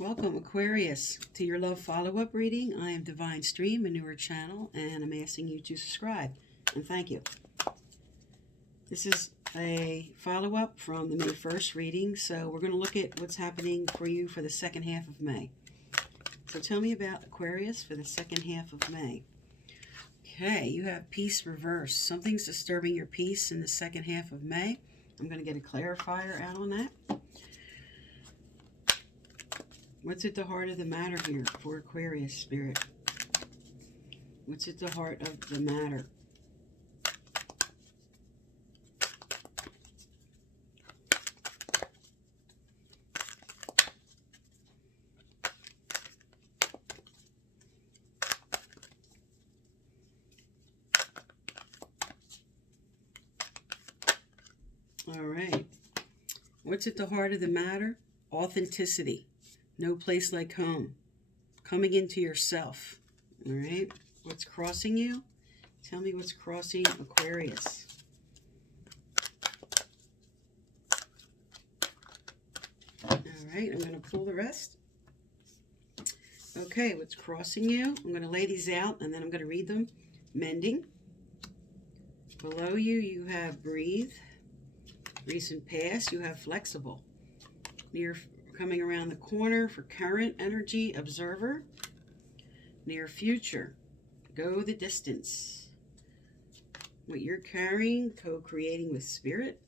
Welcome, Aquarius, to your love follow-up reading. I am Divine Stream, a newer channel, and I'm asking you to subscribe, and thank you. This is a follow-up from the May 1st reading, so we're going to look at what's happening for you for the second half of May. So tell me about Aquarius for the second half of May. Okay, you have peace reverse. Something's disturbing your peace in the second half of May. I'm going to get a clarifier out on that. What's at the heart of the matter here for Aquarius, Spirit? What's at the heart of the matter? All right. What's at the heart of the matter? Authenticity. No place like home. Coming into yourself. All right. What's crossing you? Tell me what's crossing Aquarius. All right. I'm going to pull the rest. Okay. What's crossing you? I'm going to lay these out and then I'm going to read them. Mending. Below you, you have breathe. Recent past, you have flexible. Near coming around the corner for current energy, observer. Near future, go the distance. What you're carrying, co-creating with spirit.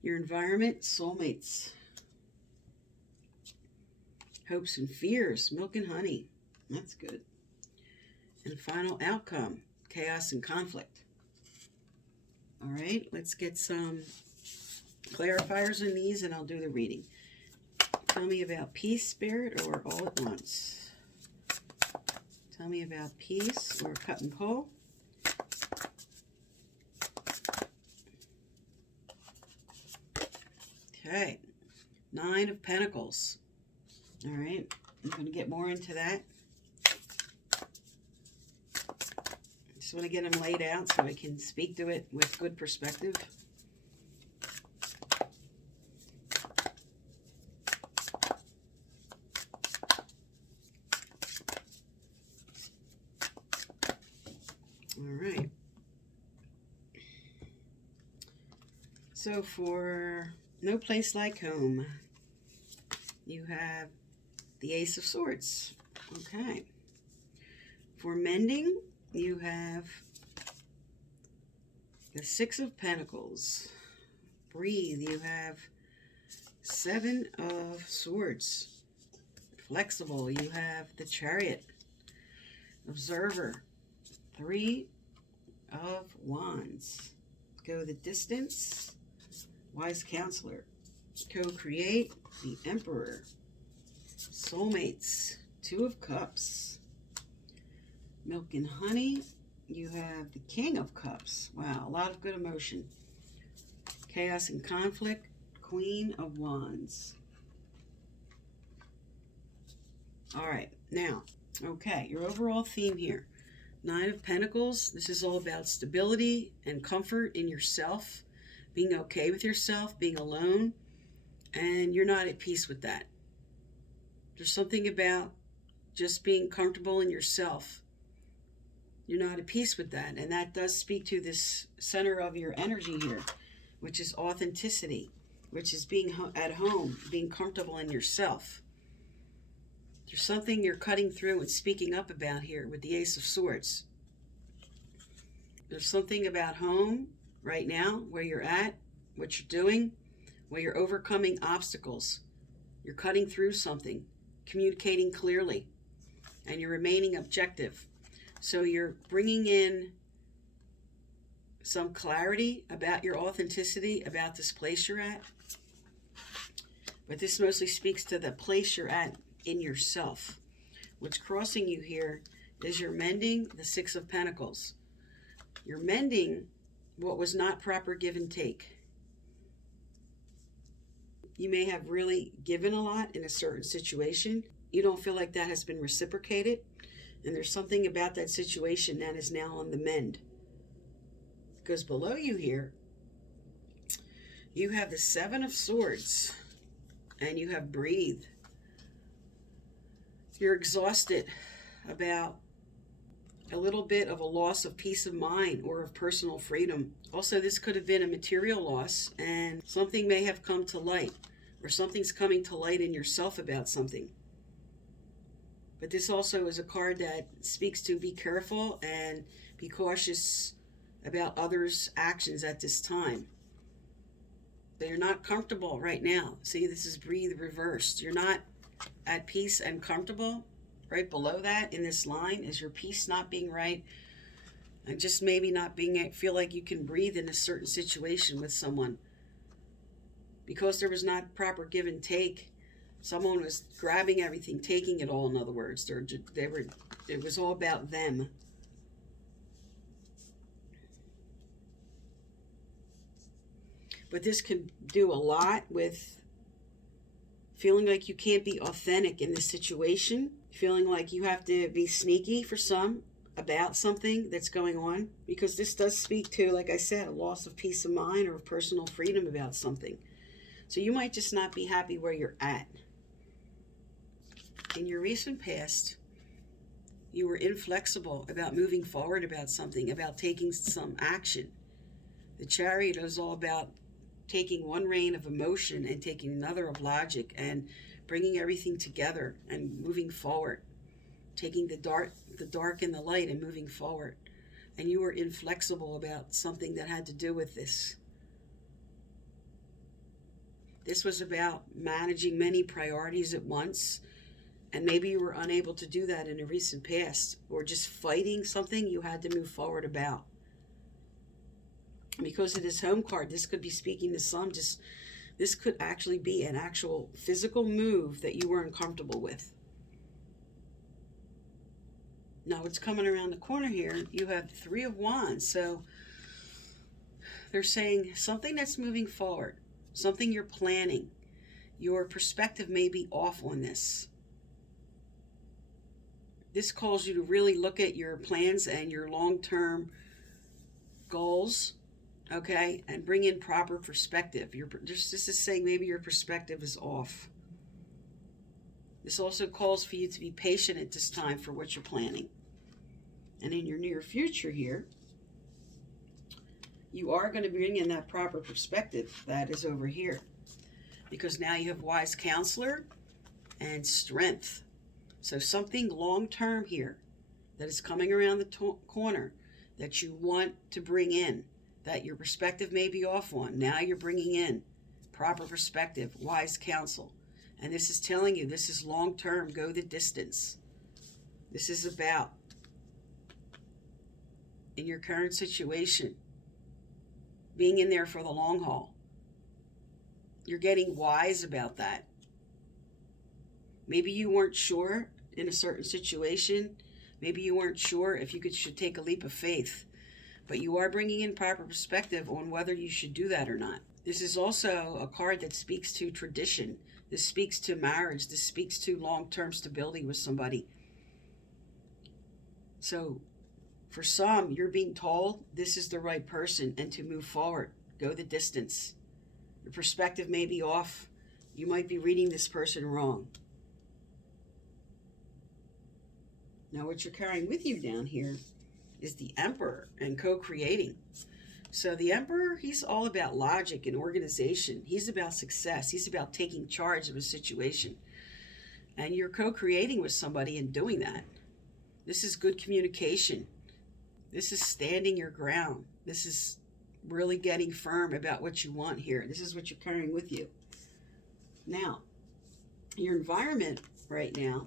Your environment, soulmates. Hopes and fears, milk and honey. That's good. And final outcome, chaos and conflict. All right, let's get some clarifiers in these and I'll do the reading. Tell me about peace, spirit, or all at once. Tell me about peace or cut and pull. Okay, 9 of Pentacles. All right, I'm going to get more into that. Just want to get them laid out so I can speak to it with good perspective. All right. So for no place like home, you have the Ace of Swords. Okay. For mending, you have the 6 of Pentacles. Breathe, you have 7 of Swords. Flexible, you have the Chariot. Observer, 3 of Wands. Go the distance. Wise Counselor. Co-create, the Emperor. Soulmates, 2 of Cups. Milk and honey, you have the King of Cups. Wow, a lot of good emotion. Chaos and conflict, Queen of Wands. All right, now, okay, your overall theme here. 9 of Pentacles, this is all about stability and comfort in yourself, being okay with yourself, being alone, and you're not at peace with that. There's something about just being comfortable in yourself. You're not at peace with that, and that does speak to this center of your energy here, which is authenticity, which is being at home, being comfortable in yourself. There's something you're cutting through and speaking up about here with the Ace of Swords. There's something about home right now, where you're at, what you're doing, where you're overcoming obstacles. You're cutting through something, communicating clearly, and you're remaining objective. So you're bringing in some clarity about your authenticity, about this place you're at. But this mostly speaks to the place you're at in yourself. What's crossing you here is you're mending the 6 of Pentacles. You're mending what was not proper give and take. You may have really given a lot in a certain situation. You don't feel like that has been reciprocated. And there's something about that situation that is now on the mend. Because below you here, you have the 7 of Swords. And you have breathe. You're exhausted about a little bit of a loss of peace of mind or of personal freedom. Also, this could have been a material loss, and something may have come to light, or something's coming to light in yourself about something. But this also is a card that speaks to be careful and be cautious about others' actions at this time. They're not comfortable right now. See, this is breathe reversed. You're not at peace and comfortable. Right below that in this line is your peace not being right, and just maybe not being feel like you can breathe in a certain situation with someone because there was not proper give and take. Someone was grabbing everything, taking it all. In other words, it was all about them. But this could do a lot with feeling like you can't be authentic in this situation, feeling like you have to be sneaky for some about something that's going on, because this does speak to, like I said, a loss of peace of mind or of personal freedom about something. So you might just not be happy where you're at. In your recent past, you were inflexible about moving forward about something, about taking some action. The Chariot is all about taking one reign of emotion and taking another of logic and bringing everything together and moving forward, taking the dark and the light and moving forward. And you were inflexible about something that had to do with this. This was about managing many priorities at once, and maybe you were unable to do that in a recent past, or just fighting something you had to move forward about. Because of this home card, this could be speaking to some, this could actually be an actual physical move that you weren't comfortable with. Now, what's coming around the corner here, you have 3 of Wands. So they're saying something that's moving forward, something you're planning. Your perspective may be off on this. This calls you to really look at your plans and your long-term goals, okay, and bring in proper perspective. This is saying maybe your perspective is off. This also calls for you to be patient at this time for what you're planning. And in your near future here, you are going to bring in that proper perspective that is over here. Because now you have wise counselor and strength. So something long-term here that is coming around the corner that you want to bring in, that your perspective may be off on. Now you're bringing in proper perspective, wise counsel. And this is telling you this is long-term, go the distance. This is about, in your current situation, being in there for the long haul. You're getting wise about that. Maybe you weren't sure in a certain situation. Maybe you weren't sure if you should take a leap of faith. But you are bringing in proper perspective on whether you should do that or not. This is also a card that speaks to tradition. This speaks to marriage. This speaks to long-term stability with somebody. So for some, you're being told this is the right person and to move forward. Go the distance. Your perspective may be off. You might be reading this person wrong. Now what you're carrying with you down here is the Emperor and co-creating. So the Emperor, he's all about logic and organization. He's about success. He's about taking charge of a situation. And you're co-creating with somebody and doing that. This is good communication. This is standing your ground. This is really getting firm about what you want here. This is what you're carrying with you. Now, your environment right now,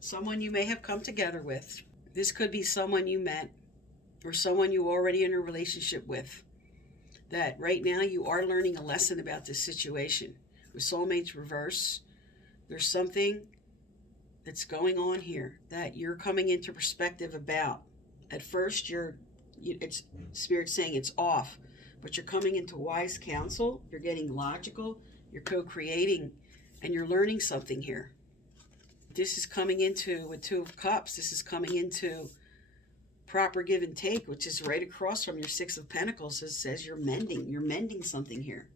someone you may have come together with. This could be someone you met or someone you already in a relationship with. That right now you are learning a lesson about this situation. With soulmates reverse, there's something that's going on here that you're coming into perspective about. At first, it's Spirit saying it's off, but you're coming into wise counsel. You're getting logical. You're co-creating, and you're learning something here. This is coming into, with 2 of Cups, this is coming into proper give and take, which is right across from your 6 of Pentacles. It says you're mending something here.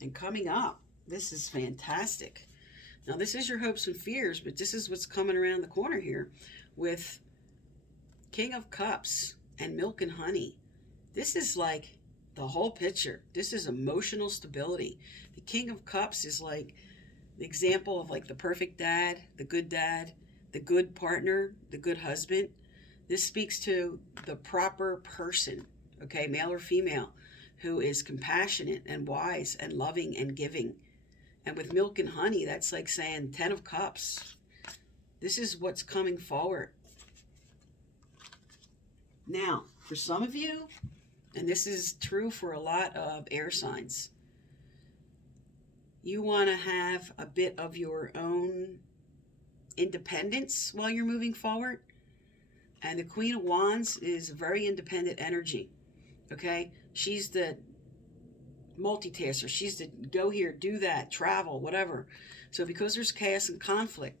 And coming up, this is fantastic. Now, this is your hopes and fears, but this is what's coming around the corner here with King of Cups and Milk and Honey. This is like the whole picture. This is emotional stability. The King of Cups is like the example of like the perfect dad, the good partner, the good husband. This speaks to the proper person, okay, male or female, who is compassionate and wise and loving and giving. And with Milk and Honey, that's like saying 10 of Cups. This is what's coming forward. Now, for some of you, and this is true for a lot of air signs, you want to have a bit of your own independence while you're moving forward. And the Queen of Wands is a very independent energy, okay? She's the multitasker. She's the go here, do that, travel, whatever. So because there's chaos and conflict,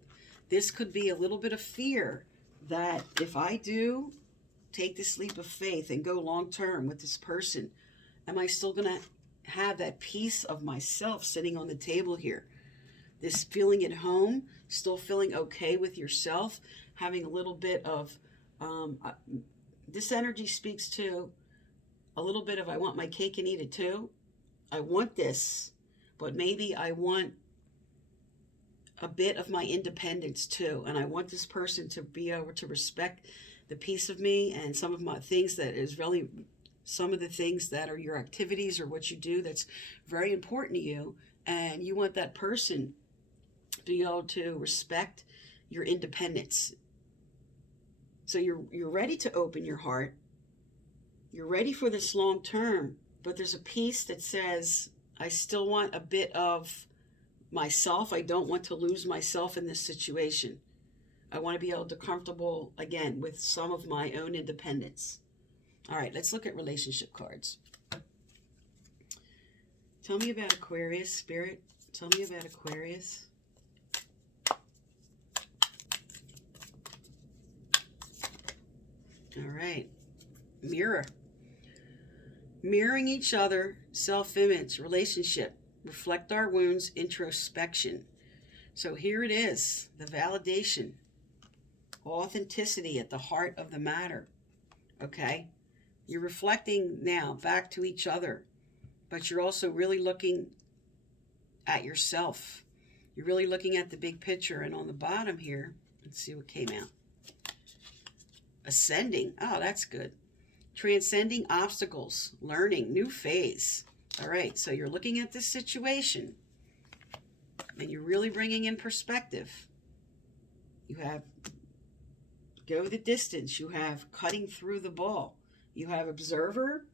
this could be a little bit of fear that if I do take this leap of faith and go long term with this person, am I still going to have that piece of myself sitting on the table here? This feeling at home, still feeling okay with yourself, having a little bit of, this energy speaks to a little bit of I want my cake and eat it too. I want this, but maybe I want a bit of my independence too. And I want this person to be able to respect the piece of me and some of my things that is really, some of the things that are your activities or what you do that's very important to you. And you want that person to be able to respect your independence. So you're ready to open your heart. You're ready for this long term. But there's a piece that says, I still want a bit of myself. I don't want to lose myself in this situation. I want to be able to comfortable, again, with some of my own independence. All right, let's look at relationship cards. Tell me about Aquarius, Spirit. Tell me about Aquarius. All right, mirror. Mirroring each other, self-image, relationship, reflect our wounds, introspection. So here it is, the validation, authenticity at the heart of the matter, okay? You're reflecting now back to each other, but you're also really looking at yourself. You're really looking at the big picture, and on the bottom here, let's see what came out. Ascending, oh, that's good. Transcending obstacles, learning, new phase. All right, so you're looking at this situation and you're really bringing in perspective. You have go the distance. You have cutting through the ball. You have observer.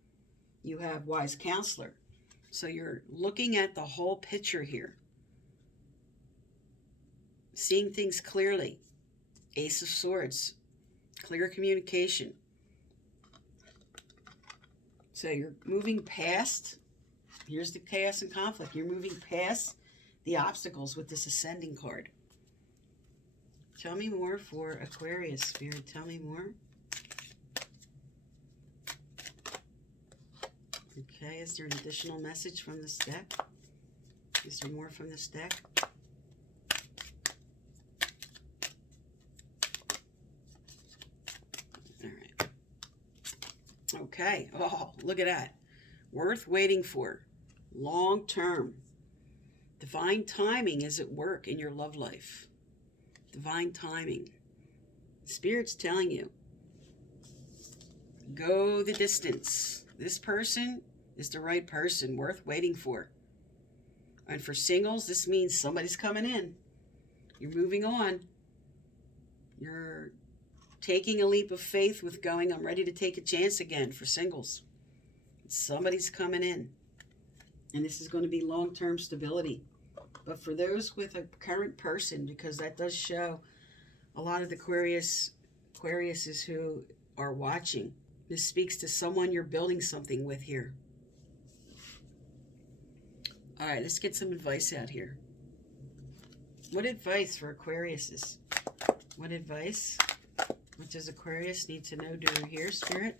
You have wise counselor. So you're looking at the whole picture here. Seeing things clearly. Ace of Swords. Clear communication. So you're moving past, here's the chaos and conflict. You're moving past the obstacles with this ascending card. Tell me more for Aquarius, Spirit. Tell me more. Okay, is there an additional message from this deck? Is there more from this deck? Okay. Oh, look at that. Worth waiting for. Long term. Divine timing is at work in your love life. Divine timing. Spirit's telling you, go the distance. This person is the right person, worth waiting for. And for singles, this means somebody's coming in. You're moving on. You're taking a leap of faith with going, I'm ready to take a chance again for singles. Somebody's coming in. And this is going to be long-term stability. But for those with a current person, because that does show a lot of the Aquariuses who are watching, this speaks to someone you're building something with here. All right, let's get some advice out here. What advice for Aquariuses? What advice? What does Aquarius need to know to hear, Spirit?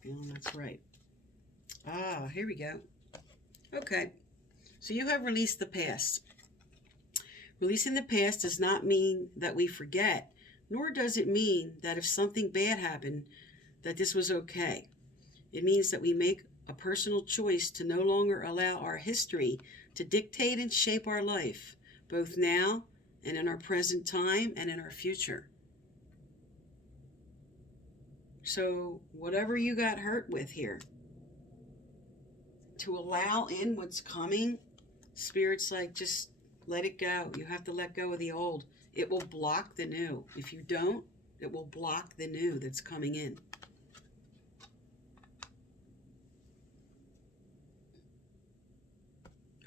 Feeling that's right. Ah, here we go. Okay. So you have released the past. Releasing the past does not mean that we forget, nor does it mean that if something bad happened, that this was okay. It means that we make a personal choice to no longer allow our history to dictate and shape our life, both now and in our present time and in our future. So whatever you got hurt with here, to allow in what's coming, Spirit's like, just let it go. You have to let go of the old. It will block the new. If you don't, it will block the new that's coming in.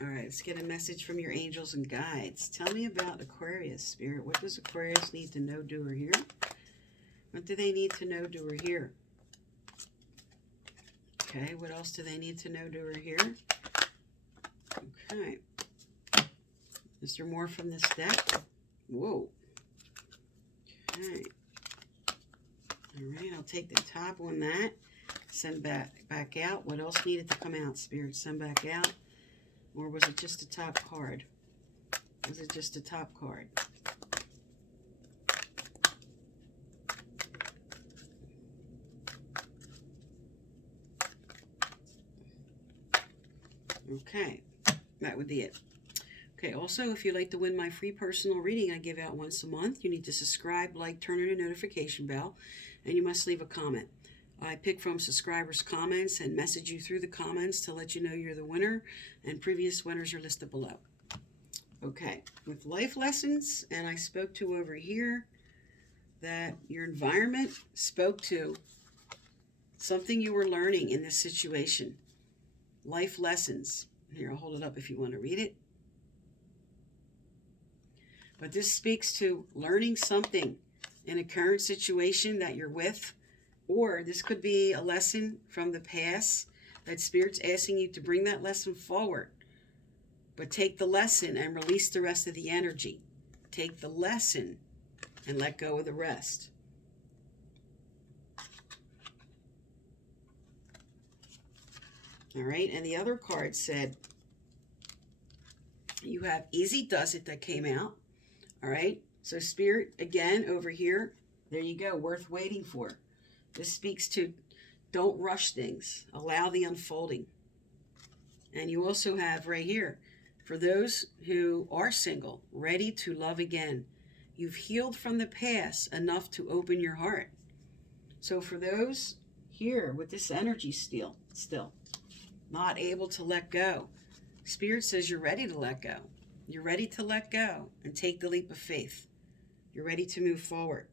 All right, let's get a message from your angels and guides. Tell me about Aquarius, Spirit. What does Aquarius need to know, do, or hear? What do they need to know, do, or hear? Okay, what else do they need to know, do, or hear? Okay. Is there more from this deck? Whoa. Okay. All right, I'll take the top on that. Send back out. What else needed to come out, Spirit? Send back out. Or was it just a top card? Was it just a top card? Okay, that would be it. Okay, also, if you'd like to win my free personal reading I give out once a month, you need to subscribe, like, turn on the notification bell, and you must leave a comment. I pick from subscribers' comments and message you through the comments to let you know you're the winner, and previous winners are listed below. Okay, with life lessons, and I spoke to over here that your environment spoke to something you were learning in this situation. Life lessons. Here, I'll hold it up if you want to read it. But this speaks to learning something in a current situation that you're with, or this could be a lesson from the past that Spirit's asking you to bring that lesson forward. But take the lesson and release the rest of the energy. Take the lesson and let go of the rest. All right, and the other card said, you have Easy Does It that came out. All right, so Spirit, again, over here, there you go, worth waiting for. This speaks to don't rush things. Allow the unfolding. And you also have right here, for those who are single, ready to love again. You've healed from the past enough to open your heart. So for those here with this energy still not able to let go, Spirit says you're ready to let go. You're ready to let go and take the leap of faith. You're ready to move forward.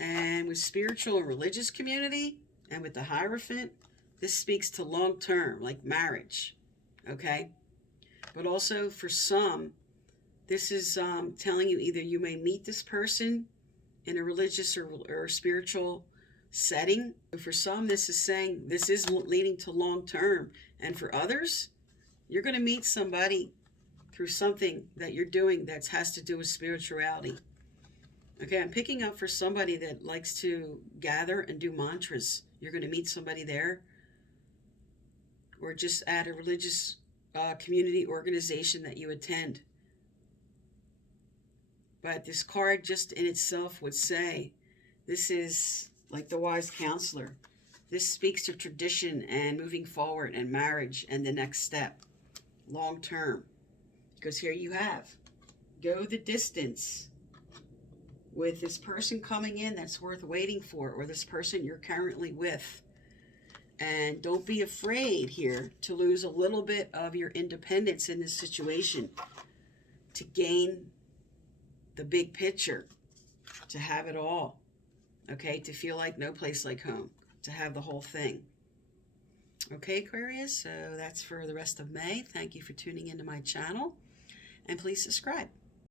And with spiritual and religious community and with the Hierophant, this speaks to long term, like marriage, okay? But also for some, this is telling you either you may meet this person in a religious or spiritual setting. For some, this is saying this is leading to long term. And for others, you're going to meet somebody through something that you're doing that has to do with spirituality. Okay, I'm picking up for somebody that likes to gather and do mantras. You're going to meet somebody there, or just at a religious community organization that you attend. But this card just in itself would say, this is like the wise counselor. This speaks to tradition and moving forward and marriage and the next step, long term. Because here you have, go the distance with this person coming in that's worth waiting for, or this person you're currently with. And don't be afraid here to lose a little bit of your independence in this situation to gain the big picture, to have it all, okay? To feel like no place like home, to have the whole thing. Okay, Aquarius, so that's for the rest of May. Thank you for tuning into my channel, and please subscribe.